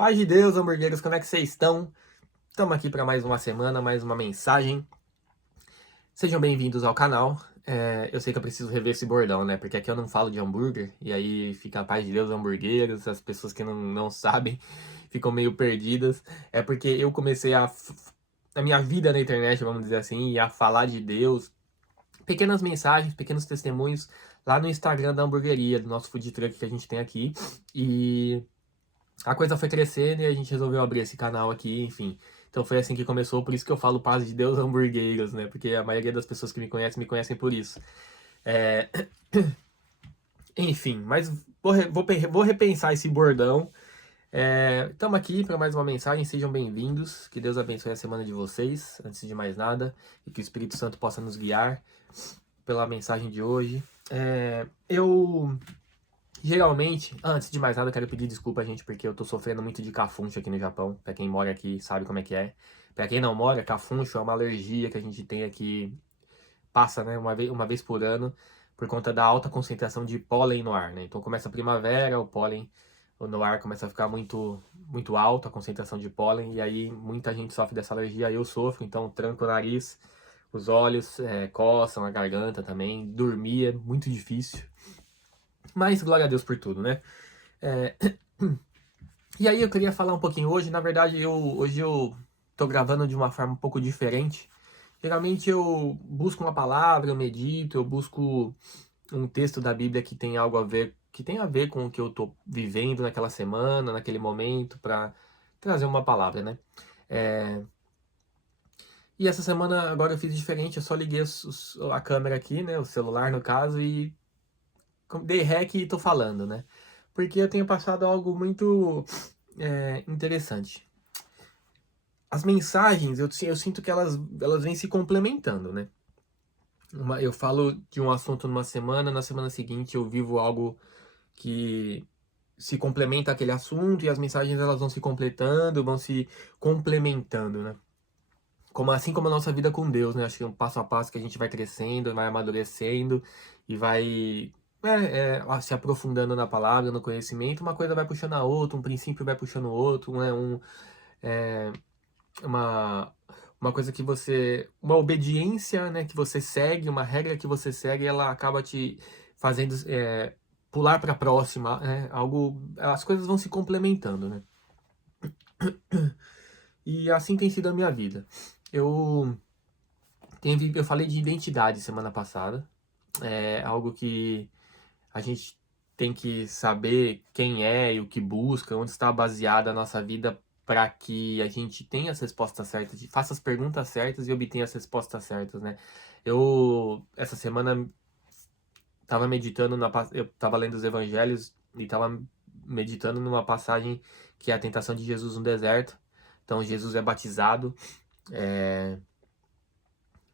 Paz de Deus, hamburgueros, como é que vocês estão? Estamos aqui para mais uma semana, mais uma mensagem. Sejam bem-vindos ao canal. Eu sei que eu preciso rever esse bordão, né? Porque aqui eu não falo de hambúrguer, e aí fica a paz de Deus, hamburgueros. As pessoas que não sabem ficam meio perdidas. É porque eu comecei a minha vida na internet, vamos dizer assim, e a falar de Deus. Pequenas mensagens, pequenos testemunhos lá no Instagram da hamburgueria, do nosso food truck que a gente tem aqui. E a coisa foi crescendo e a gente resolveu abrir esse canal aqui, enfim. Então foi assim que começou, por isso que eu falo paz de Deus hamburgueiros, né? Porque a maioria das pessoas que me conhecem por isso. É, Enfim, mas vou repensar esse bordão. Estamos aqui para mais uma mensagem, sejam bem-vindos. Que Deus abençoe a semana de vocês, antes de mais nada. E que o Espírito Santo possa nos guiar pela mensagem de hoje. Eu Geralmente, antes de mais nada, eu quero pedir desculpa, gente, porque eu tô sofrendo muito de cafuncho aqui no Japão. Pra quem mora aqui sabe como é que é. Pra quem não mora, cafuncho é uma alergia que a gente tem aqui, passa, né, uma vez por ano, por conta da alta concentração de pólen no ar, né? Então começa a primavera, o pólen no ar começa a ficar muito alto, a concentração de pólen, e aí muita gente sofre dessa alergia, eu sofro, então tranco o nariz, os olhos, coçam, a garganta também, dormir é muito difícil. Mas glória a Deus por tudo, né? É, E aí eu queria falar um pouquinho hoje, na verdade hoje eu tô gravando de uma forma um pouco diferente. Geralmente eu busco uma palavra, eu medito, eu busco um texto da Bíblia que tem algo a ver, que tem a ver com o que eu tô vivendo naquela semana, naquele momento, para trazer uma palavra, né? É, E essa semana agora eu fiz diferente, eu só liguei a câmera aqui, né? O celular no caso, e dei rec e tô falando, né? Porque eu tenho passado algo muito interessante. As mensagens, eu sinto que elas vêm se complementando, né? Eu falo de um assunto numa semana, na semana seguinte eu vivo algo que se complementa aquele assunto e as mensagens elas vão se completando, vão se complementando, né? Assim como a nossa vida com Deus, né? Acho que é um passo a passo que a gente vai crescendo, vai amadurecendo e vai se aprofundando na palavra, no conhecimento, uma coisa vai puxando a outra, um princípio vai puxando o outro, né? É, uma, uma coisa que uma obediência, né, que você segue, uma regra que você segue, ela acaba te fazendo pular para a próxima, né, as coisas vão se complementando, né? E assim tem sido a minha vida. Eu eu falei de identidade semana passada, é algo que a gente tem que saber quem é e o que busca, onde está baseada a nossa vida para que a gente tenha as respostas certas, faça as perguntas certas e obtenha as respostas certas, né? Essa semana, eu estava lendo os evangelhos e estava meditando numa passagem que é a tentação de Jesus no deserto. Então, Jesus é batizado, é,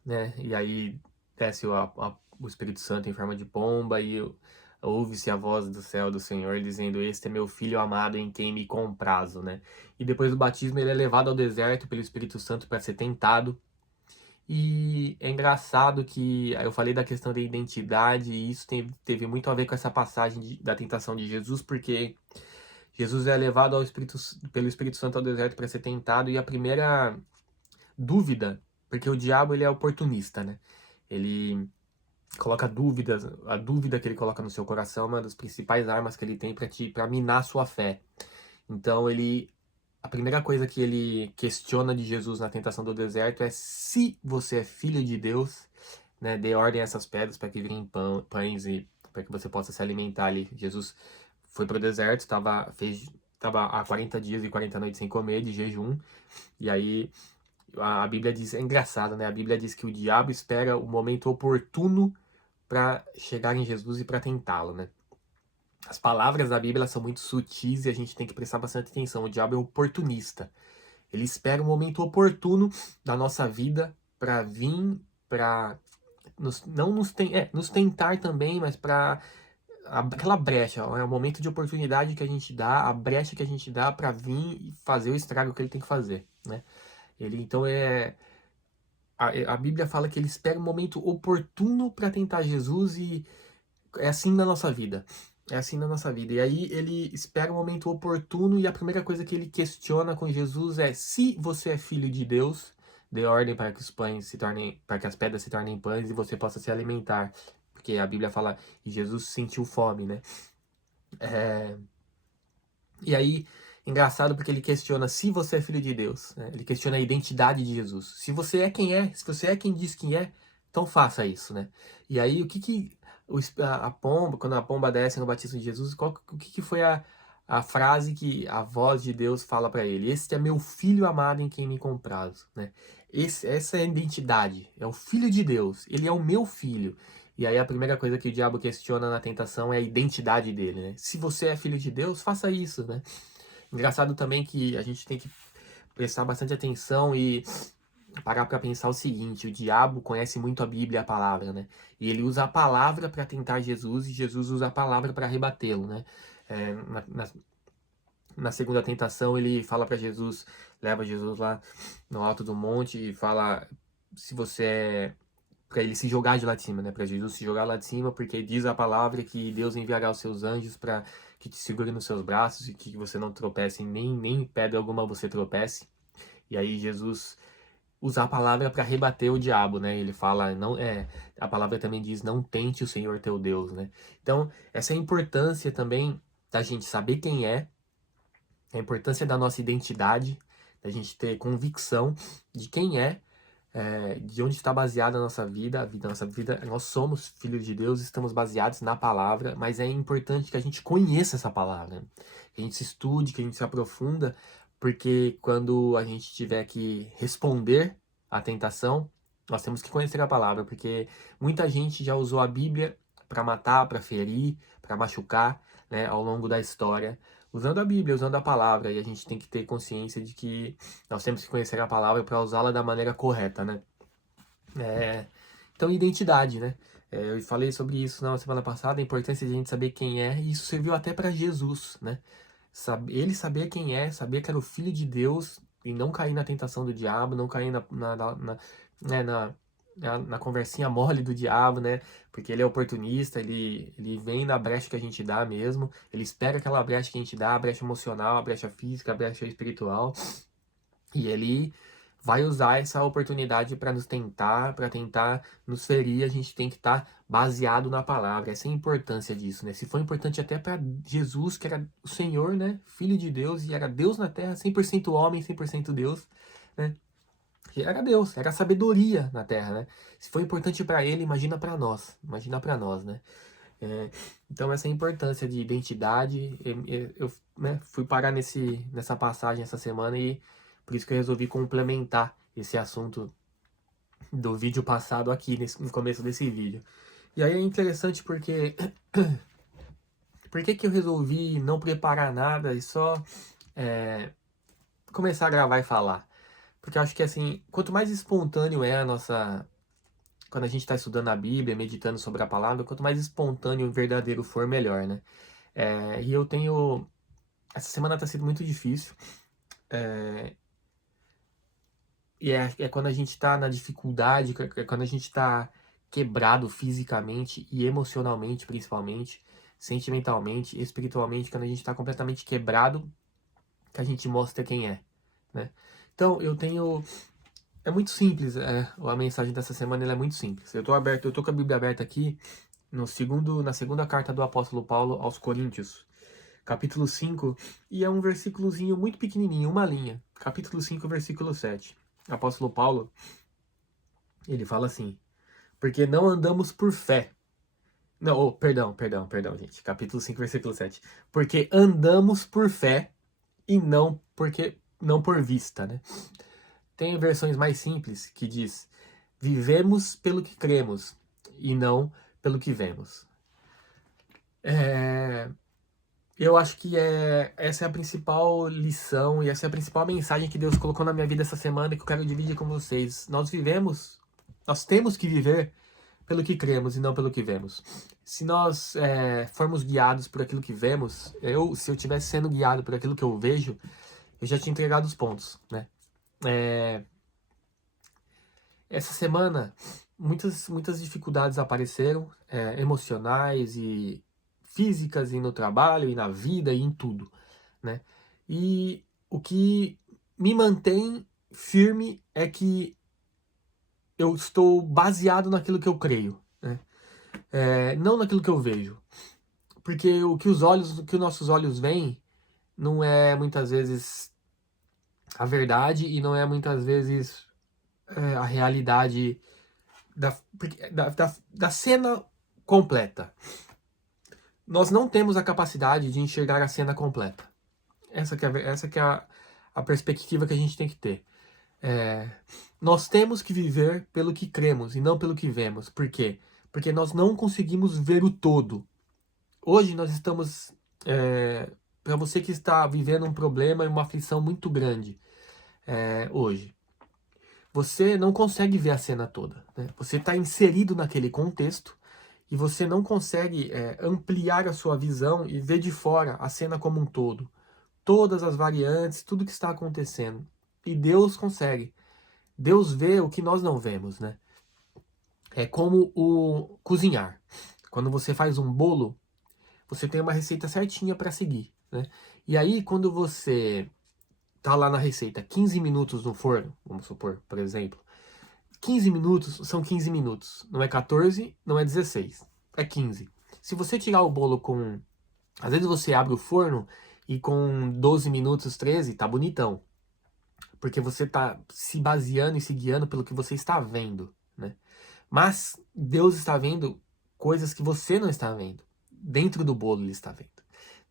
né? E aí desce o Espírito Santo em forma de pomba e ouve-se a voz do céu do Senhor dizendo: Este é meu filho amado em quem me comprazo, né? E depois do batismo ele é levado ao deserto pelo Espírito Santo para ser tentado. E é engraçado que eu falei da questão da identidade e isso teve muito a ver com essa passagem da tentação de Jesus, porque Jesus é levado pelo Espírito Santo ao deserto para ser tentado e a primeira dúvida, porque o diabo ele é oportunista, né? Ele coloca dúvidas, a dúvida que ele coloca no seu coração é uma das principais armas que ele tem para minar sua fé. Então a primeira coisa que ele questiona de Jesus na tentação do deserto é se você é filho de Deus, né? Dê ordem a essas pedras para que virem pães e para que você possa se alimentar ali. Jesus foi para o deserto, estava há 40 dias e 40 noites sem comer, de jejum, e aí a Bíblia diz, é engraçado, né? A Bíblia diz que o diabo espera o momento oportuno para chegar em Jesus e para tentá-lo, né? As palavras da Bíblia são muito sutis e a gente tem que prestar bastante atenção. O diabo é oportunista. Ele espera o momento oportuno da nossa vida para vir, para não nos tentar também, mas para aquela brecha, ó, é o momento de oportunidade que a gente dá, a brecha que a gente dá para vir e fazer o estrago que ele tem que fazer, né? Ele então a Bíblia fala que ele espera o momento oportuno para tentar Jesus e é assim na nossa vida. É assim na nossa vida. E aí ele espera o momento oportuno e a primeira coisa que ele questiona com Jesus é: se você é filho de Deus, dê ordem para que os pães se tornem, para que as pedras se tornem pães e você possa se alimentar. Porque a Bíblia fala que Jesus sentiu fome, né? É, e aí, engraçado porque ele questiona se você é filho de Deus, né? Ele questiona a identidade de Jesus. Se você é quem é, se você é quem diz quem é, então faça isso, né? E aí, o que que a pomba, quando a pomba desce no batismo de Jesus, o que que foi a frase que a voz de Deus fala para ele? Este é meu filho amado em quem me comprazo, né? Essa é a identidade, é o filho de Deus, ele é o meu filho. E aí a primeira coisa que o diabo questiona na tentação é a identidade dele, né? Se você é filho de Deus, faça isso, né? Engraçado também que a gente tem que prestar bastante atenção e parar para pensar o seguinte: o diabo conhece muito a Bíblia, a palavra, né? E ele usa a palavra para tentar Jesus e Jesus usa a palavra para rebatê-lo, né? É, na segunda tentação ele fala para Jesus, leva Jesus lá no alto do monte e fala se você é para ele se jogar de lá de cima, né? Para Jesus se jogar lá de cima, porque diz a palavra que Deus enviará os seus anjos para que te segurem nos seus braços e que você não tropece nem em pedra alguma você tropece. E aí Jesus usa a palavra para rebater o diabo, né? Ele fala, não é, a palavra também diz, não tente o Senhor teu Deus, né? Então, essa é a importância também da gente saber quem é, a importância da nossa identidade, da gente ter convicção de quem de onde está baseada a nossa vida, nós somos filhos de Deus, estamos baseados na palavra, mas é importante que a gente conheça essa palavra, né? Que a gente se estude, que a gente se aprofunda, porque quando a gente tiver que responder à tentação, nós temos que conhecer a palavra, porque muita gente já usou a Bíblia para matar, para ferir, para machucar, né, ao longo da história, usando a Bíblia, usando a palavra, e a gente tem que ter consciência de que nós temos que conhecer a palavra para usá-la da maneira correta, né? É, então, identidade, né? Eu falei sobre isso na semana passada, a importância de a gente saber quem é, e isso serviu até para Jesus, né? Ele saber quem é, saber que era o Filho de Deus e não cair na tentação do diabo, não cair né, na conversinha mole do diabo, né? Porque ele é oportunista, ele vem na brecha que a gente dá mesmo, ele espera aquela brecha que a gente dá, a brecha emocional, a brecha física, a brecha espiritual, e ele vai usar essa oportunidade para tentar nos ferir, a gente tem que estar baseado na palavra. Essa é a importância disso, né? Se foi importante até para Jesus, que era o Senhor, né? Filho de Deus e era Deus na terra, 100% homem, 100% Deus, né? Que era Deus, era sabedoria na terra, né? Se foi importante para ele, imagina para nós, né? É, então essa é a importância de identidade, eu, né, fui parar nessa passagem essa semana e por isso que eu resolvi complementar esse assunto do vídeo passado aqui, no começo desse vídeo. E aí é interessante porque, por que que eu resolvi não preparar nada e só começar a gravar e falar? Porque eu acho que assim, quanto mais espontâneo é a nossa... Quando a gente está estudando a Bíblia, meditando sobre a palavra, quanto mais espontâneo e verdadeiro for, melhor, né? E eu tenho... Essa semana está sendo muito difícil. É, é quando a gente está na dificuldade, é quando a gente está quebrado fisicamente e emocionalmente, principalmente, sentimentalmente, espiritualmente, quando a gente está completamente quebrado, que a gente mostra quem é, né? Então, eu tenho... É muito simples, a mensagem dessa semana ela é muito simples. Eu tô com a Bíblia aberta aqui na segunda carta do apóstolo Paulo aos Coríntios, capítulo 5, e é um versículozinho muito pequenininho, uma linha. Capítulo 5, versículo 7. O apóstolo Paulo, ele fala assim: porque não andamos por fé. Não, perdão, gente. Capítulo 5, versículo 7. Porque andamos por fé e não por vista, né? Tem versões mais simples que diz: vivemos pelo que cremos e não pelo que vemos. Eu acho que essa é a principal lição e essa é a principal mensagem que Deus colocou na minha vida essa semana e que eu quero dividir com vocês. Nós temos que viver pelo que cremos e não pelo que vemos. Se nós formos guiados por aquilo que vemos, se eu estivesse sendo guiado por aquilo que eu vejo, eu já tinha entregado os pontos, né? Essa semana, muitas dificuldades apareceram, emocionais e físicas e no trabalho e na vida e em tudo, né? E o que me mantém firme é que eu estou baseado naquilo que eu creio, né? Não naquilo que eu vejo. Porque o que os nossos olhos veem não é muitas vezes a verdade e não é muitas vezes a realidade da cena completa. Nós não temos a capacidade de enxergar a cena completa. Essa que é a perspectiva que a gente tem que ter. Nós temos que viver pelo que cremos e não pelo que vemos. Por quê? Porque nós não conseguimos ver o todo. Hoje nós estamos... para você que está vivendo um problema e uma aflição muito grande hoje, você não consegue ver a cena toda, né? Você está inserido naquele contexto e você não consegue ampliar a sua visão e ver de fora a cena como um todo. Todas as variantes, tudo que está acontecendo. E Deus consegue. Deus vê o que nós não vemos, né? É como o cozinhar. Quando você faz um bolo, você tem uma receita certinha para seguir, né? E aí, quando você tá lá na receita 15 minutos no forno, vamos supor, por exemplo, 15 minutos são 15 minutos. Não é 14, não é 16. É 15. Se você tirar o bolo com... Às vezes você abre o forno e com 12 minutos, 13, tá bonitão. Porque você tá se baseando e se guiando pelo que você está vendo, né? Mas Deus está vendo coisas que você não está vendo. Dentro do bolo ele está vendo.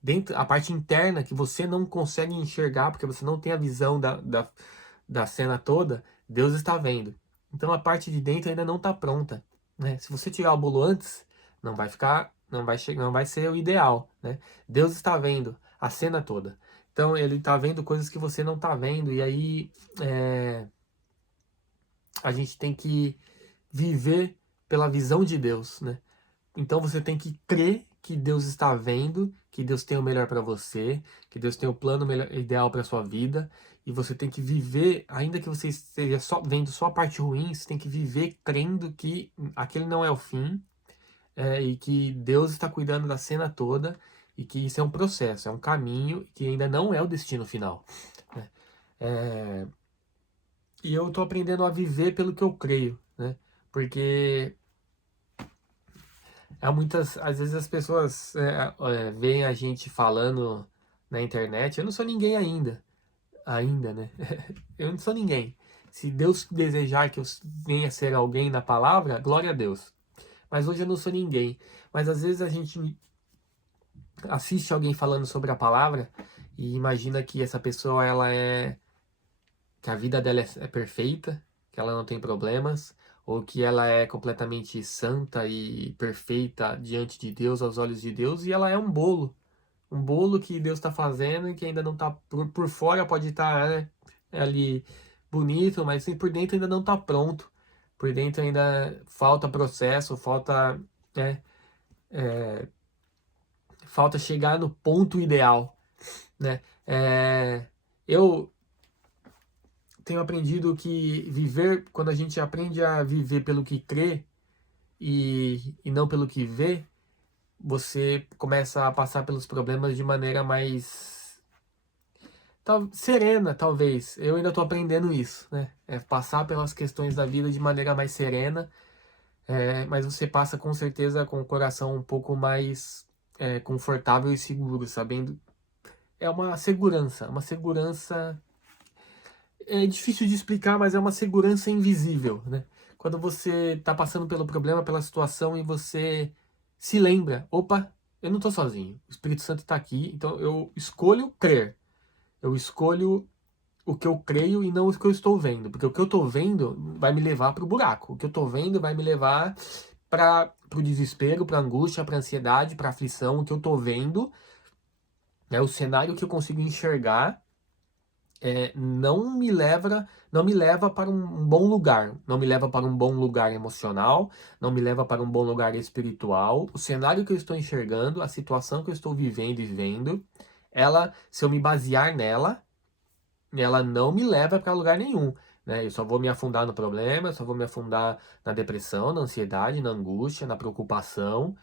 Dentro, a parte interna que você não consegue enxergar, porque você não tem a visão da cena toda, Deus está vendo. Então a parte de dentro ainda não está pronta, né? Se você tirar o bolo antes, não vai ficar, não vai ser o ideal, né? Deus está vendo a cena toda. Então ele está vendo coisas que você não está vendo, e aí a gente tem que viver pela visão de Deus, né? Então você tem que crer que Deus está vendo, que Deus tem o melhor para você, que Deus tem o plano melhor, ideal para sua vida, e você tem que viver, ainda que você esteja só vendo só a parte ruim, você tem que viver crendo que aquele não é o fim, e que Deus está cuidando da cena toda, e que isso é um processo, é um caminho, que ainda não é o destino final, né? E eu estou aprendendo a viver pelo que eu creio, né? Porque às vezes as pessoas veem a gente falando na internet. Eu não sou ninguém ainda, né? Eu não sou ninguém. Se Deus desejar que eu venha ser alguém na palavra, glória a Deus. Mas hoje eu não sou ninguém. Mas às vezes a gente assiste alguém falando sobre a palavra e imagina que essa pessoa que a vida dela é perfeita, que ela não tem problemas, ou que ela é completamente santa e perfeita diante de Deus, aos olhos de Deus, e ela é um bolo que Deus está fazendo e que ainda não está por fora, pode estar, né, ali bonito, mas assim, por dentro ainda não está pronto, por dentro ainda falta processo, né, falta chegar no ponto ideal, né? Eu tenho aprendido que quando a gente aprende a viver pelo que crê e não pelo que vê, você começa a passar pelos problemas de maneira mais serena, talvez. Eu ainda estou aprendendo isso, né? Passar pelas questões da vida de maneira mais serena, mas você passa com certeza com o coração um pouco mais confortável e seguro, sabendo. É uma segurança. É difícil de explicar, mas é uma segurança invisível, né? Quando você está passando pelo problema, pela situação e você se lembra, opa, eu não estou sozinho, o Espírito Santo está aqui, então eu escolho crer, eu escolho o que eu creio e não o que eu estou vendo, porque o que eu estou vendo vai me levar para o buraco, o que eu estou vendo vai me levar para o desespero, para a angústia, para a ansiedade, para a aflição. O que eu estou vendo é o cenário que eu consigo enxergar. Não me leva para um bom lugar, não me leva para um bom lugar emocional, não me leva para um bom lugar espiritual. O cenário que eu estou enxergando, a situação que eu estou vivendo e vendo, se eu me basear nela, ela não me leva para lugar nenhum, né? Eu só vou me afundar no problema, eu só vou me afundar na depressão, na ansiedade, na angústia, na preocupação.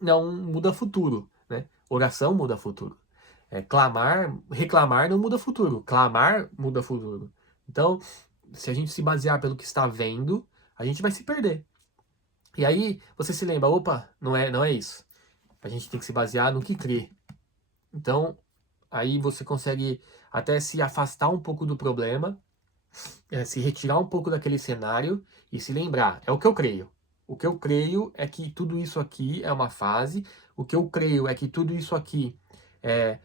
não muda futuro, né? Oração muda futuro. Reclamar não muda futuro. Clamar muda futuro. Então, se a gente se basear pelo que está vendo, a gente vai se perder. E aí, você se lembra, opa, não é isso. A gente tem que se basear no que crê. Então, aí você consegue até se afastar um pouco do problema, se retirar um pouco daquele cenário e se lembrar, é o que eu creio. O que eu creio é que tudo isso aqui é uma fase, o que eu creio é que tudo isso aqui é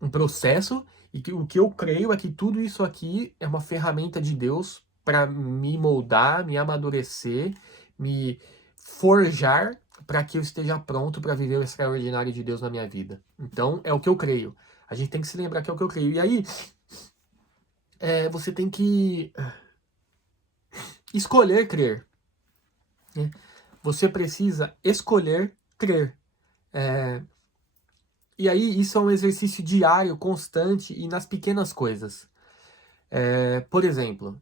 um processo, e que o que eu creio é que tudo isso aqui é uma ferramenta de Deus para me moldar, me amadurecer, me forjar para que eu esteja pronto para viver o extraordinário de Deus na minha vida. Então, é o que eu creio. A gente tem que se lembrar que é o que eu creio. E aí, você tem que escolher crer, né? Você precisa escolher crer. É, e aí, isso é um exercício diário, constante e nas pequenas coisas. Por exemplo,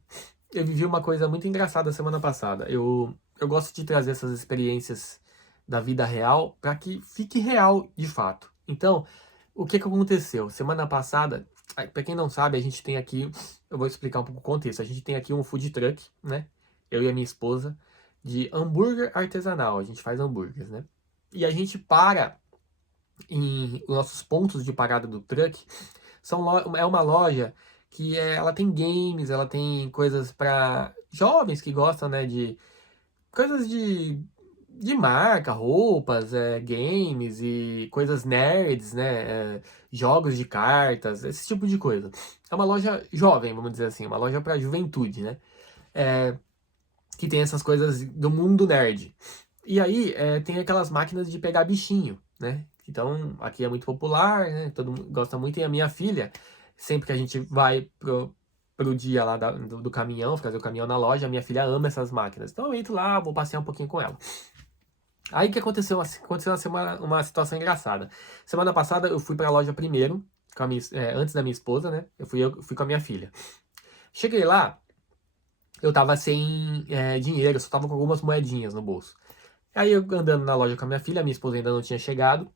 eu vivi uma coisa muito engraçada semana passada. Eu gosto de trazer essas experiências da vida real para que fique real de fato. Então, o que aconteceu? Semana passada, para quem não sabe, a gente tem aqui, eu vou explicar um pouco o contexto. A gente tem aqui um food truck, né? Eu e a minha esposa, de hambúrguer artesanal. A gente faz hambúrgueres, né? E a gente para em os nossos pontos de parada do truck. É uma loja que ela tem games, ela tem coisas para jovens que gostam, né, de coisas de marca, roupas, games e coisas nerds, né, jogos de cartas, esse tipo de coisa. É uma loja jovem, vamos dizer assim, uma loja para juventude, né, que tem essas coisas do mundo nerd. E aí tem aquelas máquinas de pegar bichinho, né? Então aqui é muito popular, né? Todo mundo gosta muito. E a minha filha, sempre que a gente vai pro dia lá do caminhão, fazer o caminhão na loja, a minha filha ama essas máquinas. Então eu entro lá, vou passear um pouquinho com ela. Aí o que aconteceu? Aconteceu uma situação engraçada. Semana passada eu fui pra loja primeiro, antes da minha esposa, né? Eu fui com a minha filha. Cheguei lá, eu tava sem dinheiro, só tava com algumas moedinhas no bolso. Aí eu andando na loja com a minha filha, minha esposa ainda não tinha chegado.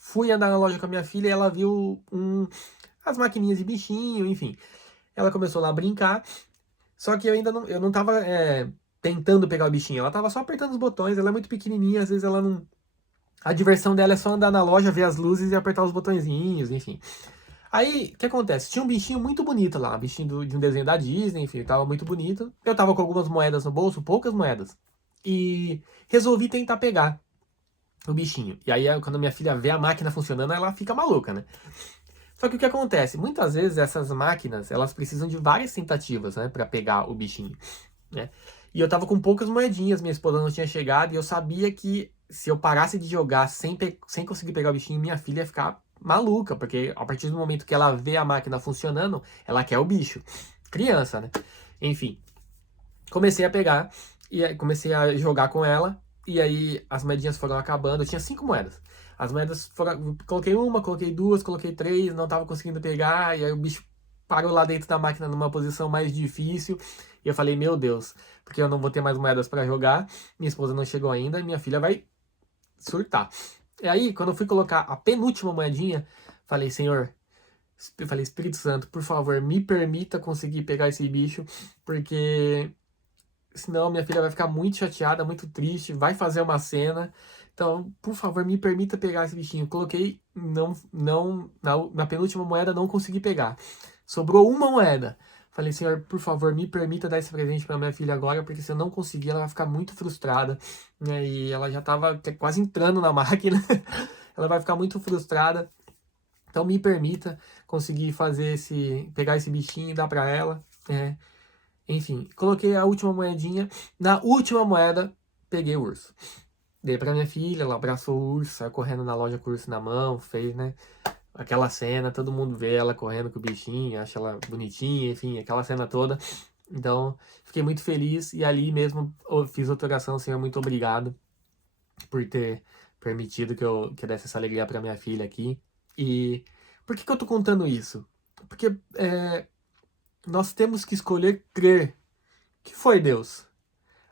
Fui andar na loja com a minha filha e ela viu as maquininhas de bichinho, enfim. Ela começou lá a brincar, só que eu não tava tentando pegar o bichinho, ela tava só apertando os botões, ela é muito pequenininha, às vezes ela não... A diversão dela é só andar na loja, ver as luzes e apertar os botõezinhos, enfim. Aí, o que acontece? Tinha um bichinho muito bonito lá, um bichinho de um desenho da Disney, enfim, tava muito bonito. Eu tava com algumas moedas no bolso, poucas moedas. E resolvi tentar pegar o bichinho. E aí, quando minha filha vê a máquina funcionando, ela fica maluca, né? Só que o que acontece? Muitas vezes essas máquinas, elas precisam de várias tentativas, né, para pegar o bichinho, né? E eu tava com poucas moedinhas, minha esposa não tinha chegado, e eu sabia que se eu parasse de jogar sem conseguir pegar o bichinho, minha filha ia ficar maluca, porque a partir do momento que ela vê a máquina funcionando, ela quer o bicho. Criança, né? Enfim, comecei a pegar e aí comecei a jogar com ela. E aí as moedinhas foram acabando. Eu tinha 5 moedas. As moedas foram. Coloquei uma, coloquei duas, coloquei três, não tava conseguindo pegar. E aí o bicho parou lá dentro da máquina numa posição mais difícil. E eu falei, meu Deus, porque eu não vou ter mais moedas para jogar. Minha esposa não chegou ainda, minha filha vai surtar. E aí, quando eu fui colocar a penúltima moedinha, falei, Senhor, Espírito Santo, por favor, me permita conseguir pegar esse bicho, porque senão minha filha vai ficar muito chateada, muito triste, vai fazer uma cena. Então, por favor, me permita pegar esse bichinho. Coloquei, na penúltima moeda não consegui pegar. Sobrou uma moeda. Falei, Senhor, por favor, me permita dar esse presente para minha filha agora, porque se eu não conseguir, ela vai ficar muito frustrada, né? E ela já estava quase entrando na máquina. Ela vai ficar muito frustrada. Então, me permita conseguir pegar esse bichinho e dar para ela. Enfim, coloquei a última moedinha. Na última moeda, peguei o urso. Dei pra minha filha, ela abraçou o urso, saiu correndo na loja com o urso na mão, fez, né? Aquela cena, todo mundo vê ela correndo com o bichinho, acha ela bonitinha, enfim, aquela cena toda. Então, fiquei muito feliz e ali mesmo eu fiz outra oração, Senhor, muito obrigado por ter permitido que eu desse essa alegria pra minha filha aqui. E por que eu tô contando isso? Porque nós temos que escolher crer. Que foi Deus?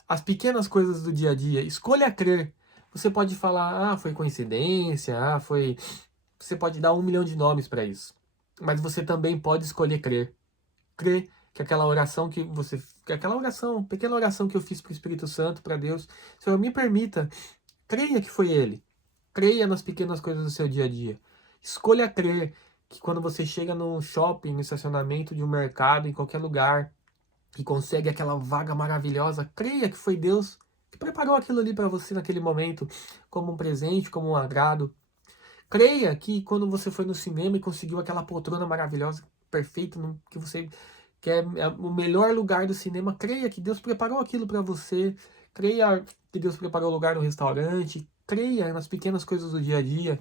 As pequenas coisas do dia a dia. Escolha crer. Você pode falar, foi coincidência, foi... Você pode dar 1 milhão de nomes para isso. Mas você também pode escolher crer. Crer que aquela oração pequena oração que eu fiz para o Espírito Santo, para Deus, Senhor, me permita, creia que foi Ele. Creia nas pequenas coisas do seu dia a dia. Escolha crer que quando você chega no shopping, no estacionamento de um mercado, em qualquer lugar, e consegue aquela vaga maravilhosa, creia que foi Deus que preparou aquilo ali para você naquele momento, como um presente, como um agrado. Creia que quando você foi no cinema e conseguiu aquela poltrona maravilhosa, perfeita, que você quer o melhor lugar do cinema, creia que Deus preparou aquilo para você. Creia que Deus preparou o lugar no restaurante. Creia nas pequenas coisas do dia a dia,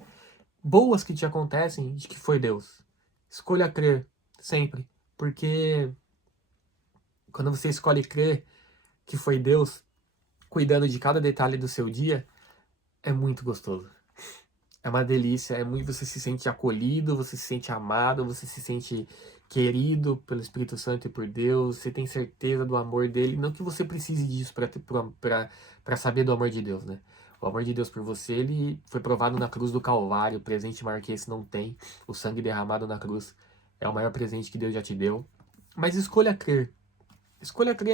boas que te acontecem, de que foi Deus. Escolha crer, sempre. Porque quando você escolhe crer que foi Deus cuidando de cada detalhe do seu dia, é muito gostoso. É uma delícia, você se sente acolhido, você se sente amado, você se sente querido pelo Espírito Santo e por Deus, você tem certeza do amor dele, não que você precise disso para saber do amor de Deus, né? O amor de Deus por você, ele foi provado na cruz do Calvário, presente maior que esse não tem, o sangue derramado na cruz é o maior presente que Deus já te deu. Mas escolha crer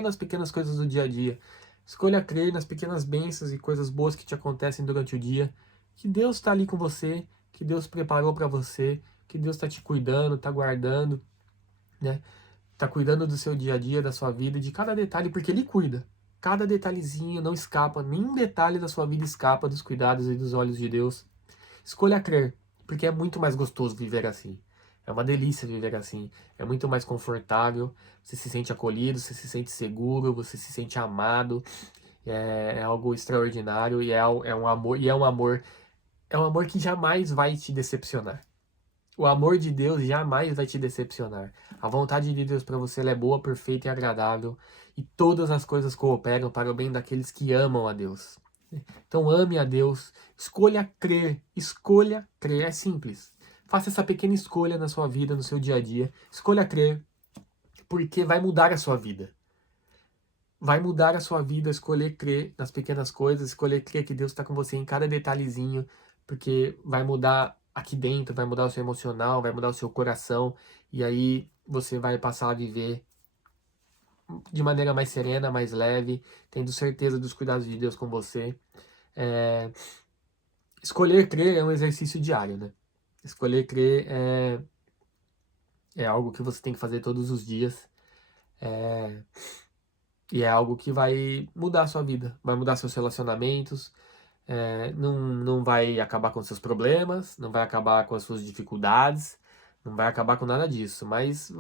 nas pequenas coisas do dia a dia, escolha crer nas pequenas bênçãos e coisas boas que te acontecem durante o dia, que Deus está ali com você, que Deus preparou para você, que Deus está te cuidando, está guardando, né? Está cuidando do seu dia a dia, da sua vida, de cada detalhe, porque Ele cuida. Cada detalhezinho não escapa, nenhum detalhe da sua vida escapa dos cuidados e dos olhos de Deus. Escolha crer, porque é muito mais gostoso viver assim. É uma delícia viver assim. É muito mais confortável. Você se sente acolhido, você se sente seguro, você se sente amado. É algo extraordinário e é um amor, é um amor que jamais vai te decepcionar. O amor de Deus jamais vai te decepcionar. A vontade de Deus para você ela é boa, perfeita e agradável. E todas as coisas cooperam para o bem daqueles que amam a Deus. Então ame a Deus. Escolha crer. Escolha crer. É simples. Faça essa pequena escolha na sua vida, no seu dia a dia. Escolha crer. Porque vai mudar a sua vida. Vai mudar a sua vida, escolher crer nas pequenas coisas, escolher crer que Deus está com você em cada detalhezinho, porque vai mudar aqui dentro, vai mudar o seu emocional, vai mudar o seu coração, e aí você vai passar a viver de maneira mais serena, mais leve, tendo certeza dos cuidados de Deus com você. Escolher crer é um exercício diário, né? Escolher crer é algo que você tem que fazer todos os dias. E é algo que vai mudar a sua vida, vai mudar seus relacionamentos, não vai acabar com seus problemas, não vai acabar com as suas dificuldades, não vai acabar com nada disso, mas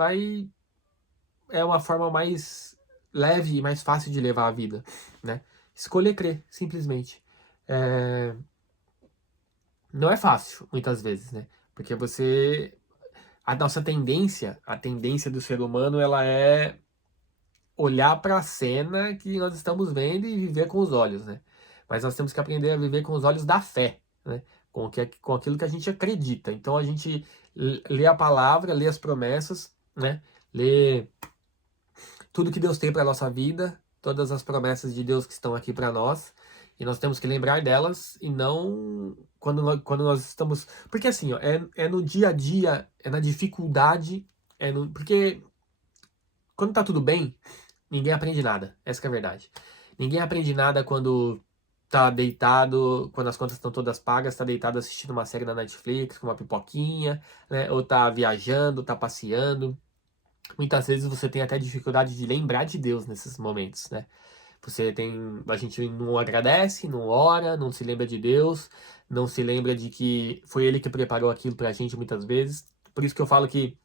é uma forma mais leve e mais fácil de levar a vida, né? Escolher crer, simplesmente. Não é fácil, muitas vezes, né? Porque a nossa tendência, a tendência do ser humano, ela é olhar para a cena que nós estamos vendo e viver com os olhos, né? Mas nós temos que aprender a viver com os olhos da fé, né? Com aquilo que a gente acredita. Então a gente lê a palavra, lê as promessas, né? Lê tudo que Deus tem para nossa vida, todas as promessas de Deus que estão aqui para nós, e nós temos que lembrar delas e não quando nós estamos, porque assim, ó, é no dia a dia, é na dificuldade, porque quando tá tudo bem, ninguém aprende nada. Essa que é a verdade. Ninguém aprende nada quando tá deitado, quando as contas estão todas pagas, tá deitado assistindo uma série na Netflix com uma pipoquinha, né? Ou tá viajando, tá passeando. Muitas vezes você tem até dificuldade de lembrar de Deus nesses momentos, né? A gente não agradece, não ora, não se lembra de Deus, não se lembra de que foi Ele que preparou aquilo pra gente muitas vezes. Por isso que eu falo que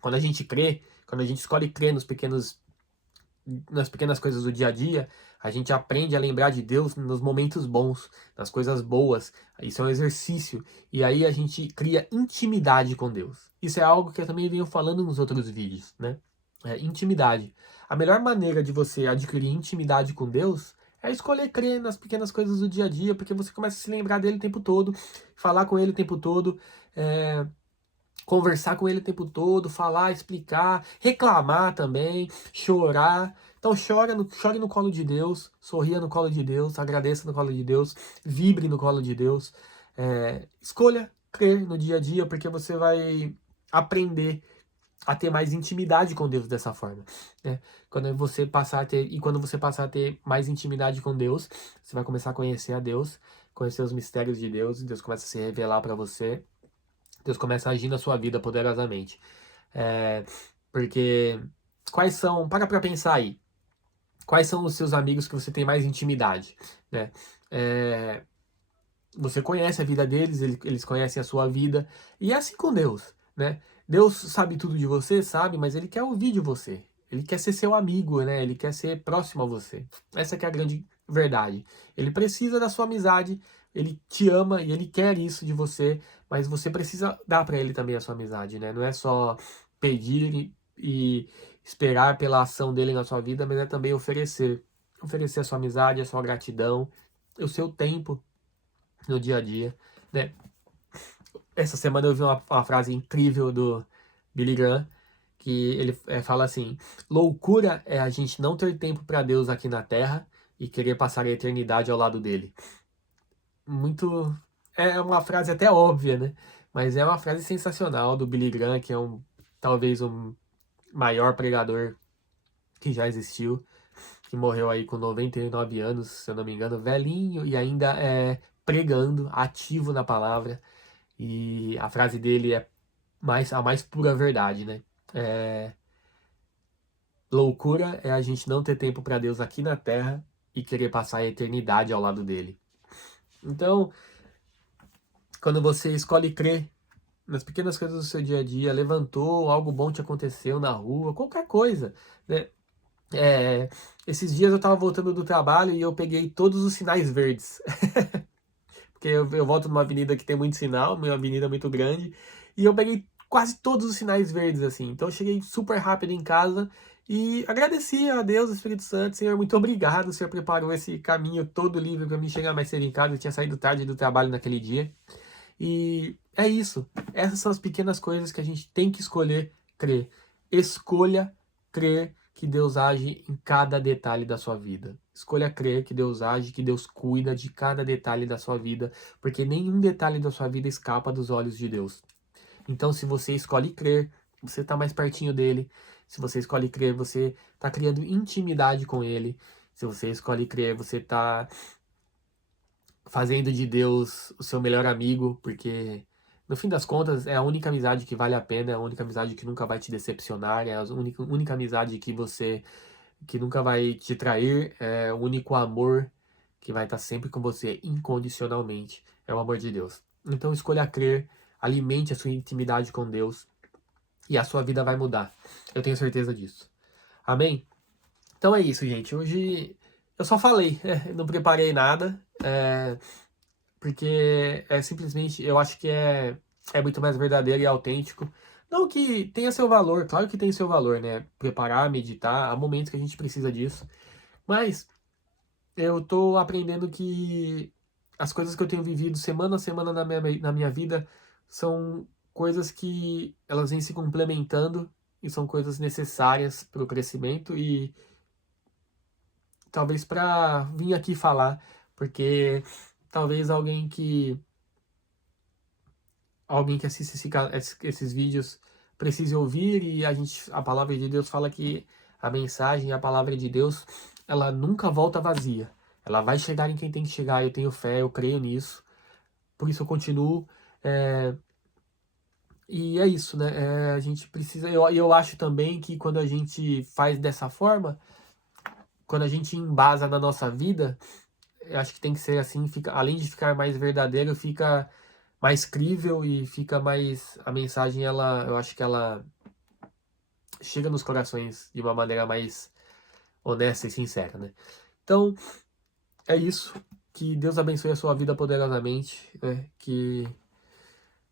quando a gente crê, quando a gente escolhe crer nas pequenas coisas do dia a dia, a gente aprende a lembrar de Deus nos momentos bons, nas coisas boas. Isso é um exercício. E aí a gente cria intimidade com Deus. Isso é algo que eu também venho falando nos outros vídeos, né? Intimidade. A melhor maneira de você adquirir intimidade com Deus é escolher crer nas pequenas coisas do dia a dia, porque você começa a se lembrar dele o tempo todo, falar com ele o tempo todo, conversar com ele o tempo todo, falar, explicar, reclamar também, chorar. Então chore no colo de Deus, sorria no colo de Deus, agradeça no colo de Deus, vibre no colo de Deus. Escolha crer no dia a dia, porque você vai aprender a ter mais intimidade com Deus dessa forma, né? Quando você passar a ter mais intimidade com Deus, você vai começar a conhecer a Deus, conhecer os mistérios de Deus, Deus começa a se revelar para você, Deus começa a agir na sua vida poderosamente. É, porque para pensar aí, quais são os seus amigos que você tem mais intimidade, né? É, você conhece a vida deles, eles conhecem a sua vida, e é assim com Deus, né? Deus sabe tudo de você, sabe, mas ele quer ouvir de você. Ele quer ser seu amigo, né? Ele quer ser próximo a você. Essa que é a grande verdade. Ele precisa da sua amizade, ele te ama e ele quer isso de você, mas você precisa dar para ele também a sua amizade, né? Não é só pedir e esperar pela ação dele na sua vida, mas é também oferecer. Oferecer a sua amizade, a sua gratidão, o seu tempo no dia a dia, né? Essa semana eu vi uma frase incrível do Billy Graham, que ele fala assim: loucura é a gente não ter tempo para Deus aqui na Terra e querer passar a eternidade ao lado dele. Muito. É uma frase até óbvia, né? Mas é uma frase sensacional do Billy Graham, que é talvez o maior pregador que já existiu, que morreu aí com 99 anos, se eu não me engano, velhinho e ainda pregando, ativo na palavra. E a frase dele é a mais pura verdade, né? É, loucura é a gente não ter tempo para Deus aqui na Terra e querer passar a eternidade ao lado dele. Então, quando você escolhe crer nas pequenas coisas do seu dia a dia, levantou, algo bom te aconteceu na rua, qualquer coisa, né? Esses dias eu tava voltando do trabalho e eu peguei todos os sinais verdes. Porque eu volto numa avenida que tem muito sinal, uma avenida muito grande, e eu peguei quase todos os sinais verdes, assim. Então eu cheguei super rápido em casa e agradeci a Deus, Espírito Santo, Senhor, muito obrigado, o Senhor preparou esse caminho todo livre para mim chegar mais cedo em casa, eu tinha saído tarde do trabalho naquele dia. E é isso. Essas são as pequenas coisas que a gente tem que escolher crer. Escolha crer que Deus age em cada detalhe da sua vida. Escolha crer que Deus age, que Deus cuida de cada detalhe da sua vida, porque nenhum detalhe da sua vida escapa dos olhos de Deus. Então, se você escolhe crer, você está mais pertinho dele. Se você escolhe crer, você está criando intimidade com ele. Se você escolhe crer, você está fazendo de Deus o seu melhor amigo, porque no fim das contas é a única amizade que vale a pena, é a única amizade que nunca vai te decepcionar, é a única amizade que nunca vai te trair, é o único amor que vai estar sempre com você incondicionalmente, é o amor de Deus. Então escolha crer, alimente a sua intimidade com Deus e a sua vida vai mudar. Eu tenho certeza disso. Amém? Então é isso, gente. Hoje eu só falei, não preparei nada. Porque simplesmente, eu acho que é muito mais verdadeiro e autêntico. Não que tenha seu valor, claro que tem seu valor, né? Preparar, meditar, há momentos que a gente precisa disso. Mas eu tô aprendendo que as coisas que eu tenho vivido semana a semana na minha vida são coisas que elas vêm se complementando e são coisas necessárias para o crescimento e talvez para vir aqui falar, porque talvez alguém que assiste esses vídeos precise ouvir e a palavra de Deus fala que a mensagem, a palavra de Deus, ela nunca volta vazia. Ela vai chegar em quem tem que chegar. Eu tenho fé, eu creio nisso. Por isso eu continuo. E é isso, né? A gente precisa. Eu acho também que quando a gente faz dessa forma, quando a gente embasa na nossa vida, eu acho que tem que ser assim, além de ficar mais verdadeiro, fica mais crível e fica mais a mensagem eu acho que ela chega nos corações de uma maneira mais honesta e sincera, né? Então, é isso. Que Deus abençoe a sua vida poderosamente, né? Que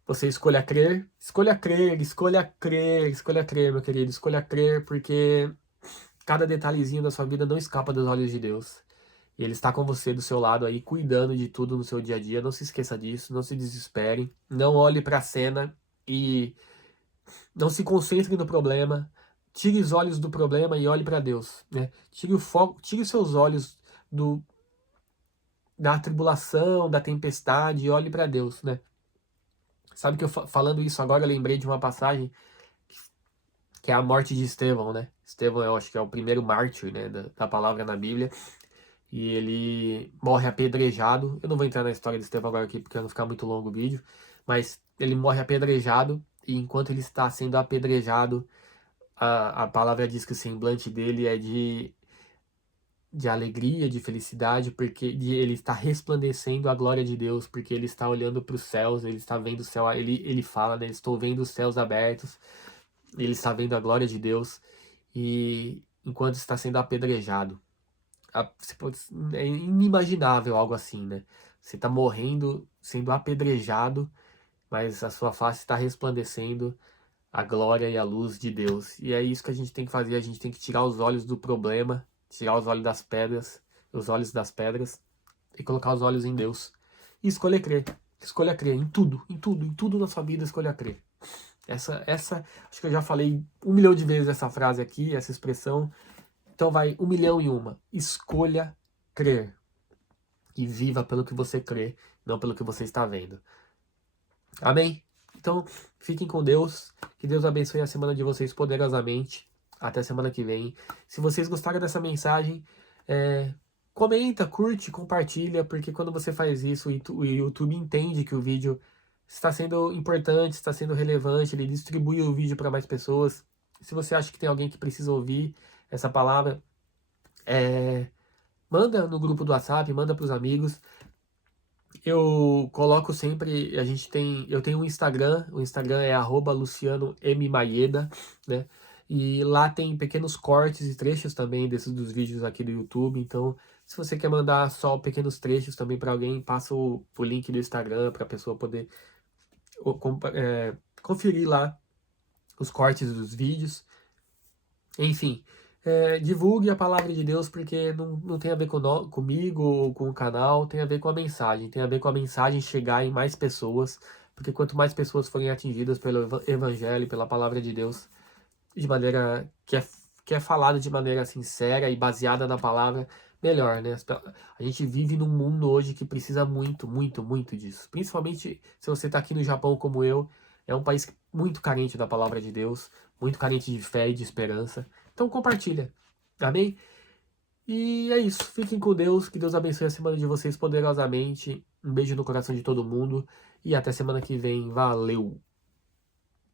você escolha crer, escolha crer, escolha crer, escolha crer, meu querido, escolha crer, porque cada detalhezinho da sua vida não escapa dos olhos de Deus. E Ele está com você do seu lado aí, cuidando de tudo no seu dia a dia. Não se esqueça disso, não se desespere. Não olhe para a cena e Não se concentre no problema. Tire os olhos do problema e olhe para Deus, né? Tire o foco, tire os seus olhos da tribulação, da tempestade e olhe para Deus, né? Sabe que eu falando isso agora, eu lembrei de uma passagem que é a morte de Estevão, né? Estevão, eu acho que é o primeiro mártir, né, da palavra na Bíblia. E ele morre apedrejado. Eu não vou entrar na história de Estevão agora aqui, porque vai ficar muito longo o vídeo. Mas ele morre apedrejado, e enquanto ele está sendo apedrejado, a palavra diz que o semblante dele é de alegria, de felicidade, porque ele está resplandecendo a glória de Deus, porque ele está olhando para os céus, ele está vendo o céu, ele fala, né, estou vendo os céus abertos, ele está vendo a glória de Deus, e enquanto está sendo apedrejado. É inimaginável algo assim, né? Você está morrendo, sendo apedrejado, mas a sua face está resplandecendo a glória e a luz de Deus. E é isso que a gente tem que fazer, a gente tem que tirar os olhos do problema, tirar os olhos das pedras e colocar os olhos em Deus. E escolha crer em tudo, em tudo, em tudo na sua vida, escolha crer. Acho que eu já falei 1 milhão de vezes essa frase aqui, essa expressão. Então vai 1 milhão e uma. Escolha crer. E viva pelo que você crê, não pelo que você está vendo. Amém? Então, fiquem com Deus. Que Deus abençoe a semana de vocês poderosamente. Até semana que vem. Se vocês gostaram dessa mensagem, comenta, curte, compartilha, porque quando você faz isso, o YouTube entende que o vídeo está sendo importante, está sendo relevante, ele distribui o vídeo para mais pessoas. Se você acha que tem alguém que precisa ouvir essa palavra, manda no grupo do WhatsApp, manda para os amigos. Eu coloco sempre, eu tenho um Instagram, o Instagram é @luciano_m_maeda, né? E lá tem pequenos cortes e trechos também dos vídeos aqui do YouTube. Então, se você quer mandar só pequenos trechos também para alguém, passa o link do Instagram para a pessoa poder conferir lá os cortes dos vídeos. Enfim, divulgue a palavra de Deus, porque não tem a ver comigo ou com o canal, tem a ver com a mensagem, tem a ver com a mensagem chegar em mais pessoas, porque quanto mais pessoas forem atingidas pelo evangelho, pela palavra de Deus, de maneira que é falada de maneira sincera e baseada na palavra, melhor, né? A gente vive num mundo hoje que precisa muito, muito, muito disso. Principalmente se você está aqui no Japão como eu, é um país muito carente da palavra de Deus, muito carente de fé e de esperança. Então compartilha, amém? E é isso, fiquem com Deus, que Deus abençoe a semana de vocês poderosamente. Um beijo no coração de todo mundo e até semana que vem. Valeu!